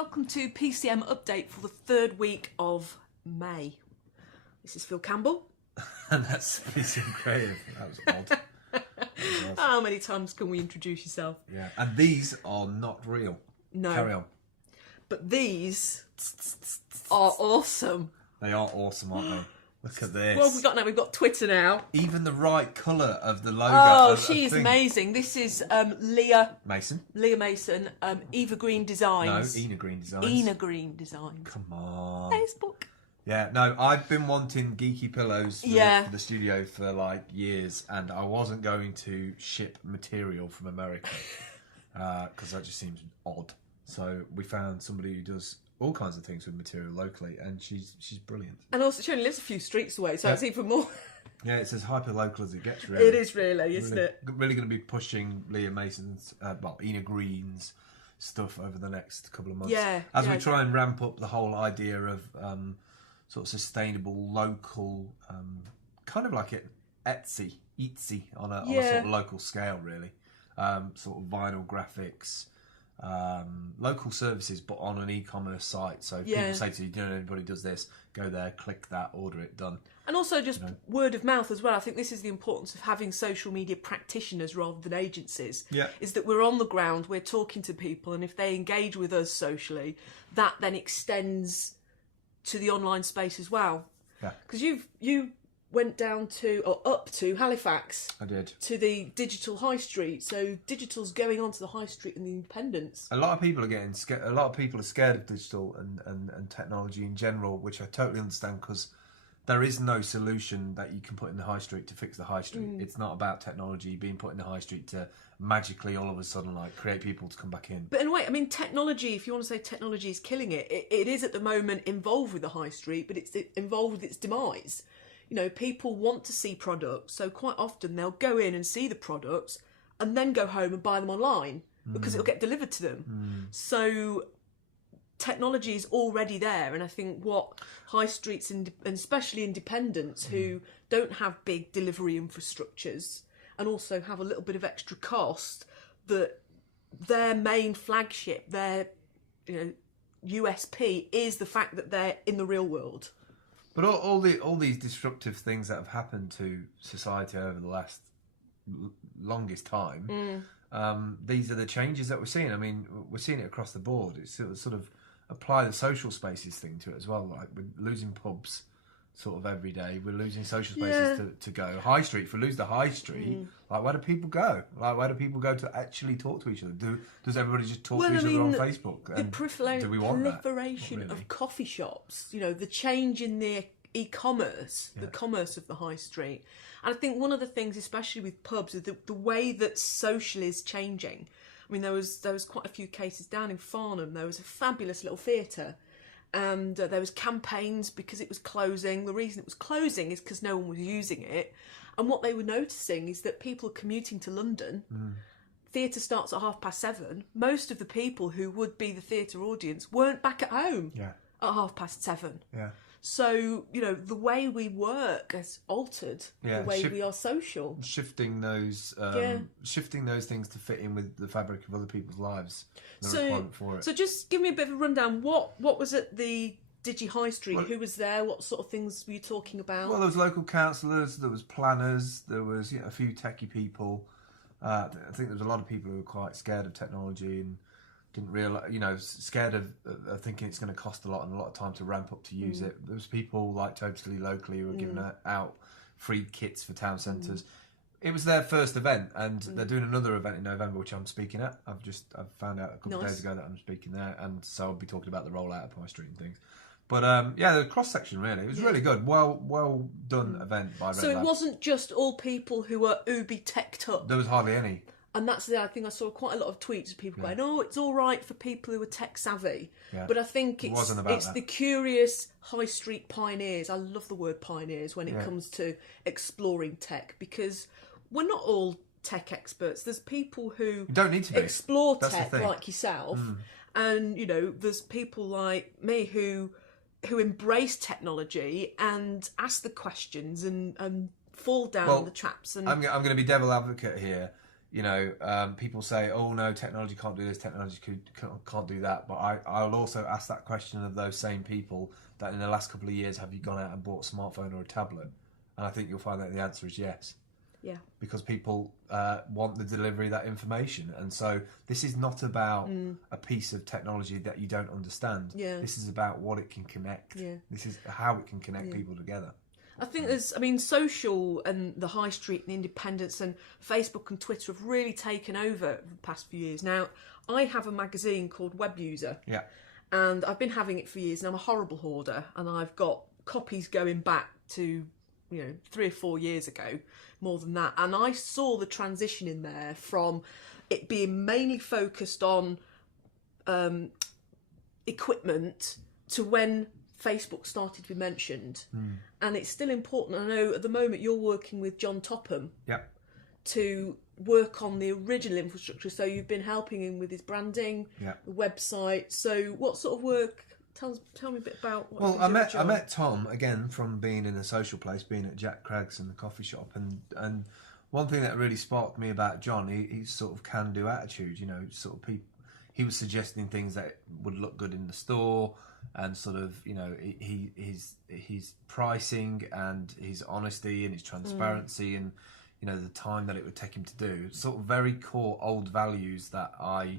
welcome to PCM Update for the third week of May. This is Phil Campbell. And that's PCM Creative. That was odd. How many times can we introduce yourself? Yeah, and these are not real. No. Carry on. But these are awesome. They are awesome, aren't they? Look at this. What have we got now? We've got Twitter now. Even the right colour of the logo. Oh, she's amazing. This is Leah Mason. Eva Green Designs. No, Ena Green Designs. Ena Green Designs. Come on. Facebook. Yeah, no, I've been wanting geeky pillows for the studio for like years, and I wasn't going to ship material from America because that just seems odd. So we found somebody who does all kinds of things with material locally, and she's brilliant. And also, she only lives a few streets away, so it's even more. Yeah, it's as hyper local as it gets, really. It is really, isn't it? Really going to be pushing Leah Mason's, Ena Green's stuff over the next couple of months. Yeah. As we try and ramp up the whole idea of sort of sustainable, local, kind of like Etsy on a sort of local scale, really. Sort of vinyl graphics. Local services, but on an e-commerce site. So people say to you, anybody does this, go there, click that, order it, done. And also just word of mouth as well. I think this is the importance of having social media practitioners rather than agencies. Yeah. Is that we're on the ground, we're talking to people, and if they engage with us socially, that then extends to the online space as well. Yeah. Because you went down to, or up to Halifax. I did. To the digital high street. So digital's going onto the high street and the independents. A lot of people are getting scared. A lot of people are scared of digital and technology in general, which I totally understand, because there is no solution that you can put in the high street to fix the high street. It's not about technology being put in the high street to magically all of a sudden like create people to come back in. But in a way, I mean, technology, if you want to say technology is killing it, it is at the moment involved with the high street, but it's involved with its demise. You know, people want to see products, so quite often they'll go in and see the products and then go home and buy them online because it'll get delivered to them. So technology is already there, and I think what high streets and especially independents who don't have big delivery infrastructures and also have a little bit of extra cost, that their main flagship, their USP is the fact that they're in the real world. But all these disruptive things that have happened to society over the last longest time, these are the changes that we're seeing. I mean, we're seeing it across the board. It's sort of apply the social spaces thing to it as well. Like we're losing pubs sort of every day. We're losing social spaces to go. High street, if we lose the high street, like where do people go? Like where do people go to actually talk to each other? Does everybody just talk to each other on Facebook? The proliferation of coffee shops, the change in the e-commerce, the commerce of the high street. And I think one of the things, especially with pubs, is the way that social is changing. I mean, there was quite a few cases down in Farnham. There was a fabulous little theatre, and there was campaigns because it was closing. The reason it was closing is because no one was using it. And what they were noticing is that people are commuting to London. Theatre starts at 7:30. Most of the people who would be the theatre audience weren't back at home at 7:30. Yeah. So, the way we work has altered the way we are social. Shifting those things to fit in with the fabric of other people's lives. So just give me a bit of a rundown. What was at the Digi High Street? Who was there? What sort of things were you talking about? Well, there was local councillors, there was planners, there was a few techie people. I think there was a lot of people who were quite scared of technology and didn't realise, scared of thinking it's going to cost a lot and a lot of time to ramp up to use it. There was people like totally locally who were giving out free kits for town centres. It was their first event, and they're doing another event in November, which I'm speaking at. I've found out a couple of days ago that I'm speaking there, and so I'll be talking about the rollout of High Street and things. But the cross section really, it was really good. Well done event by Red So it Labs. wasn't just all people who were uber teched up. There was hardly any. And that's the other thing. I saw quite a lot of tweets of people going, "Oh, it's all right for people who are tech savvy." Yeah. But I think it's the curious high street pioneers. I love the word pioneers when it comes to exploring tech, because we're not all tech experts. There's people who don't need to be. Explore tech like yourself, and there's people like me who embrace technology and ask the questions and fall down the traps. And I'm going to be devil advocate here. people say, oh no, technology can't do this, technology can't do that. But I'll also ask that question of those same people that in the last couple of years, have you gone out and bought a smartphone or a tablet? And I think you'll find that the answer is yes. Yeah. Because people want the delivery of that information. And so this is not about a piece of technology that you don't understand. Yeah. This is about what it can connect. Yeah. This is how it can connect people together. I think social and the high street and independence and Facebook and Twitter have really taken over the past few years. Now, I have a magazine called Web User. Yeah. And I've been having it for years, and I'm a horrible hoarder, and I've got copies going back to, 3 or 4 years ago, more than that. And I saw the transition in there from it being mainly focused on equipment to when Facebook started to be mentioned. And it's still important. I know at the moment you're working with John Topham to work on the original infrastructure. So you've been helping him with his branding, the website. So what sort of work? Tell me a bit about what I met Tom again from being in a social place, being at Jack Craig's and the coffee shop, and one thing that really sparked me about John, he's sort of can-do attitude. He was suggesting things that would look good in the store. And sort of, his pricing and his honesty and his transparency and, the time that it would take him to do. Sort of very core old values that I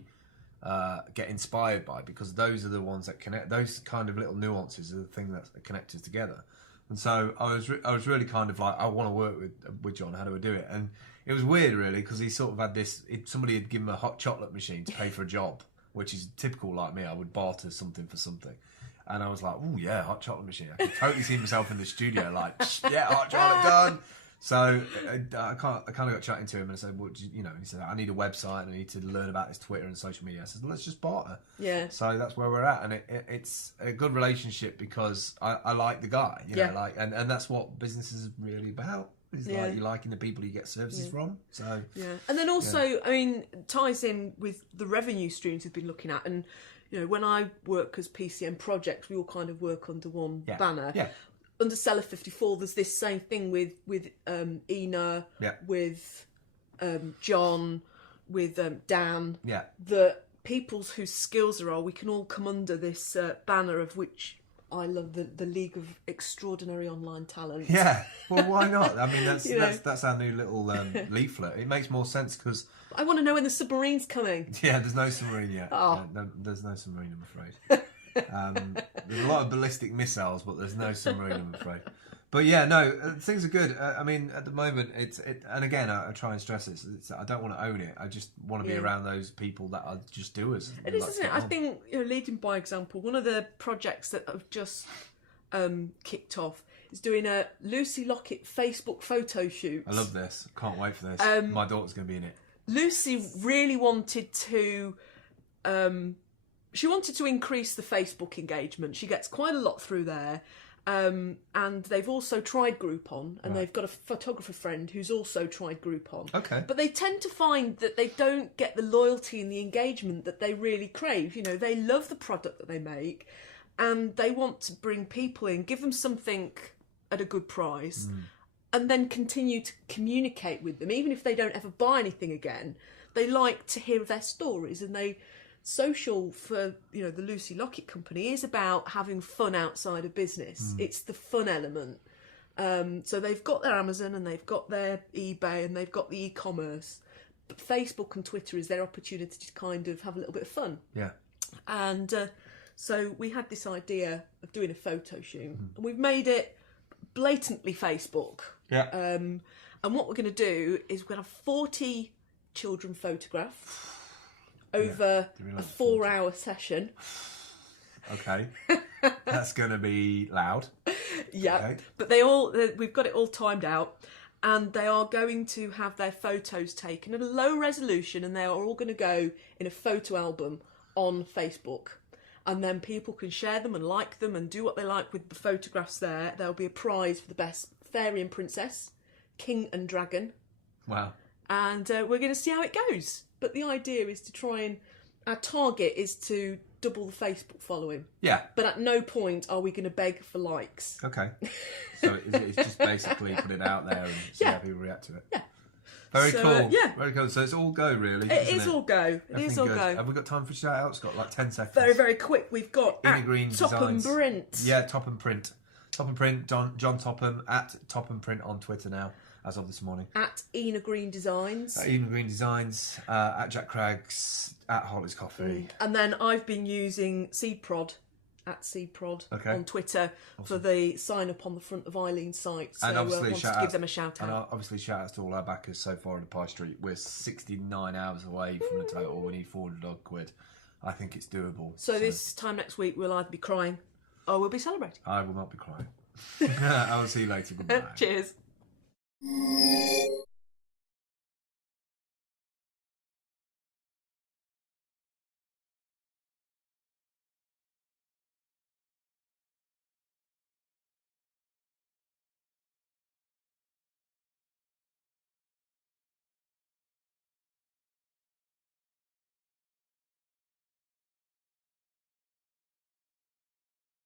get inspired by, because those are the ones that connect. Those kind of little nuances are the thing that connect us together. And so I was really kind of like, I want to work with John. How do I do it? And it was weird, really, because he sort of had this. Somebody had given him a hot chocolate machine to pay for a job, which is typical like me. I would barter something for something. And I was like, oh yeah, hot chocolate machine. I could totally see myself in the studio, like, yeah, hot chocolate done. So I kind of got chatting to him and I said, well, and he said, I need a website and I need to learn about his Twitter and social media. I said, well, let's just barter. Yeah. So that's where we're at, and it's a good relationship because I like the guy, and that's what business is really about. It's like you liking the people you get services from. So and then also, ties in with the revenue streams we've been looking at, and when I work as PCM projects, we all kind of work under one banner. Yeah. Under Seller 54, there's this same thing with Ina, with John, with Dan. Yeah. That people's whose skills are, we can all come under this banner of which I love, the League of Extraordinary Online Talent. Yeah, well, why not? That's our new little leaflet. It makes more sense because I want to know when the submarine's coming. Yeah, there's no submarine yet. Oh. There's no submarine, I'm afraid. There's a lot of ballistic missiles, but there's no submarine, I'm afraid. But yeah, no, things are good. At the moment, and again, I try and stress this. I don't want to own it. I just want to be around those people that are just doers. It is, isn't it? I think, leading by example, one of the projects that have just kicked off is doing a Lucy Lockett Facebook photo shoot. I love this. Can't wait for this. My daughter's going to be in it. Lucy really wanted to... she wanted to increase the Facebook engagement. She gets quite a lot through there. And they've also tried Groupon, and they've got a photographer friend who's also tried Groupon. Okay. But they tend to find that they don't get the loyalty and the engagement that they really crave. They love the product that they make, and they want to bring people in, give them something at a good price, and then continue to communicate with them. Even if they don't ever buy anything again, they like to hear their stories, and social for the Lucy Lockett company is about having fun outside of business. It's the fun element. So they've got their Amazon and they've got their eBay and they've got the e-commerce, but Facebook and Twitter is their opportunity to kind of have a little bit of fun. Yeah. And so we had this idea of doing a photo shoot, and we've made it blatantly Facebook. Yeah. And what we're going to do is we're going to have 40 children photographed over a 4-hour session. Okay. That's going to be loud. Yeah. Okay. But we've got it all timed out, and they are going to have their photos taken at a low resolution, and they are all going to go in a photo album on Facebook. And then people can share them and like them and do what they like with the photographs there. There'll be a prize for the best fairy and princess, king and dragon. Wow. And we're going to see how it goes. But the idea is to try and... Our target is to double the Facebook following. Yeah. But at no point are we going to beg for likes. Okay. So it's just basically put it out there and see how people react to it. Yeah. Very cool. Yeah. Very cool. So it's all go, really. It is all go. It is all go. Have we got time for shout outs? Got like 10 seconds. Very, very quick. We've got Ina Green Topham Designs. Print. Yeah, Topham Print. Topham Print, John Topham, at Topham Print on Twitter now, as of this morning. At Ina Green Designs. At Ina Green Designs, at Jack Craggs, at Holly's Coffee. And then I've been using Seedprod, at Seedprod on Twitter for the sign up on the front of Eileen's site. So and obviously wanted to give them a shout out. And obviously shout outs to all our backers so far in the Pie Street. We're 69 hours away from the total. We need 400 odd quid. I think it's doable. So this time next week we'll either be crying or we'll be celebrating. I will not be crying. I will see you later. Goodbye. Cheers.